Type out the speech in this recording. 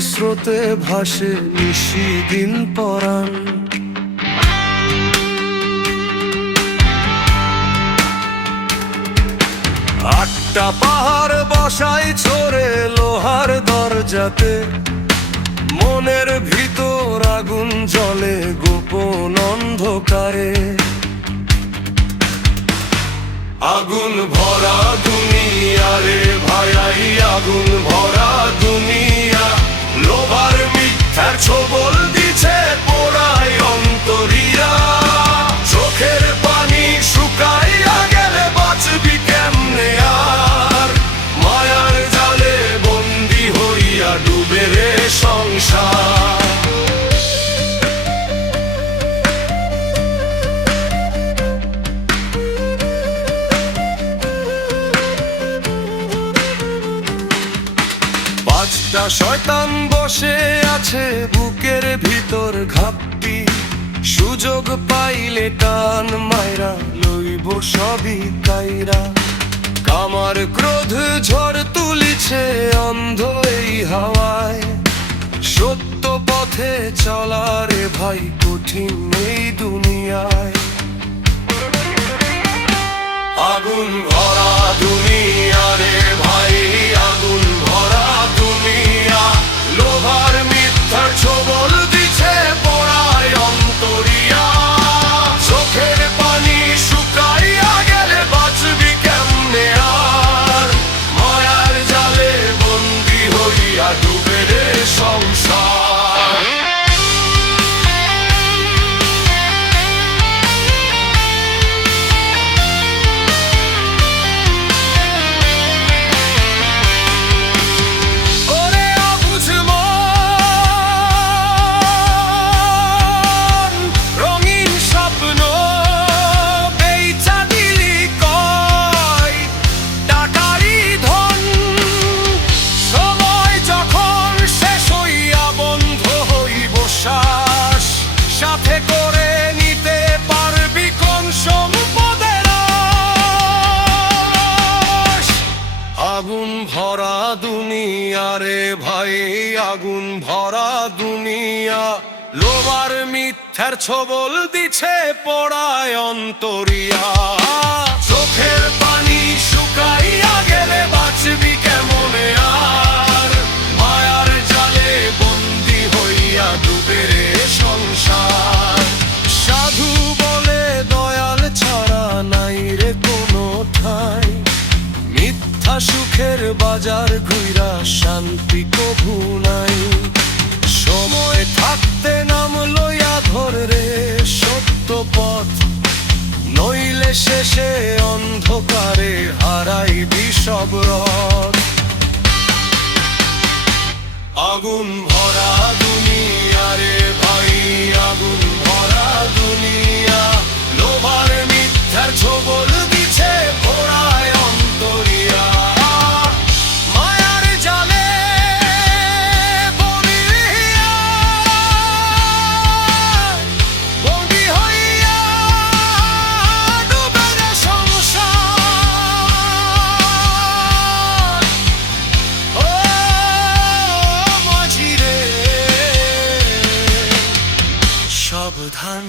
স্রোতে ভাসে নিশিদিন পরাণ। আটটা পাহাড় বসাই ছড়ে লোহার দরজাতে, মনের ভিতর আগুন জ্বলে গোপন অন্ধকারে। আগুন ভরা দুনিয়া রে ভাই, আগুন ভরা দুনিয়া। লোভার মিথ্যার ছোবল দিছে পোড়ায় অন্তরিয়া। চোখের পানি শুকাইয়া গেলে বাঁচবি কেমনে আর? মায়ার জালে বন্দি হইয়া ডুবে রে সংসার। পাঁচটা শয়তান বসে আছে বুকের ভিতর ঘাপটি, সুযোগ পাইলে টান মাইরা লইব সবই কাইরা। কামার ক্রোধ ঝড় তুলিছে অন্ধ এই হাওয়ায়, সত্য পথে চলা রে ভাই কঠিন এই দুনিয়ায়। আগুন ভরা দুনিয়া রে ভাই, আগুন ভরা দুনিয়া। লোভার মিথ্যার ছোবল দিছে পোড়ায় অন্তরিয়া। চোখের পানি শুকাইয়া গেলে বাঁচবি কেমনে আর? মায়ার জালে বন্দি হইয়া ডুবে রে সংসার। সাথে করে নিতে পারবি কোন সম্পদের আশ? আগুন ভরা দুনিয়া রে ভাই, আগুন ভরা দুনিয়া। লোভার মিথ্যার ছোবল দিছে পোড়ায় অন্তরিয়া। চোখের পানি শুকাইয়া গেলে বাঁচবি কেমনে আর? মায়ার জালে বন্দি হইয়া ডুবে রে সংসার। সাধু বলে দয়াল ছাড়া নাই রে কোনো ঠাই, মিথ্যা সুখের বাজার ঘুইরা শান্তি কভু নাই। সময় থাকতে নাম লইয়া ধরে রে সত্য পথ, নইলে শেষে অন্ধকারে হারাইবি সব রথ। আগুন ভরা দুনিয়া রে ভাই, আগুন ভরা দুনিয়া। লোভার মিথ্যার ছোবল দিছে পোড়ায় অন্তরিয়া। মায়ার জালে বন্দি হইয়া ডুবে রে সংসার। ও সাবধান।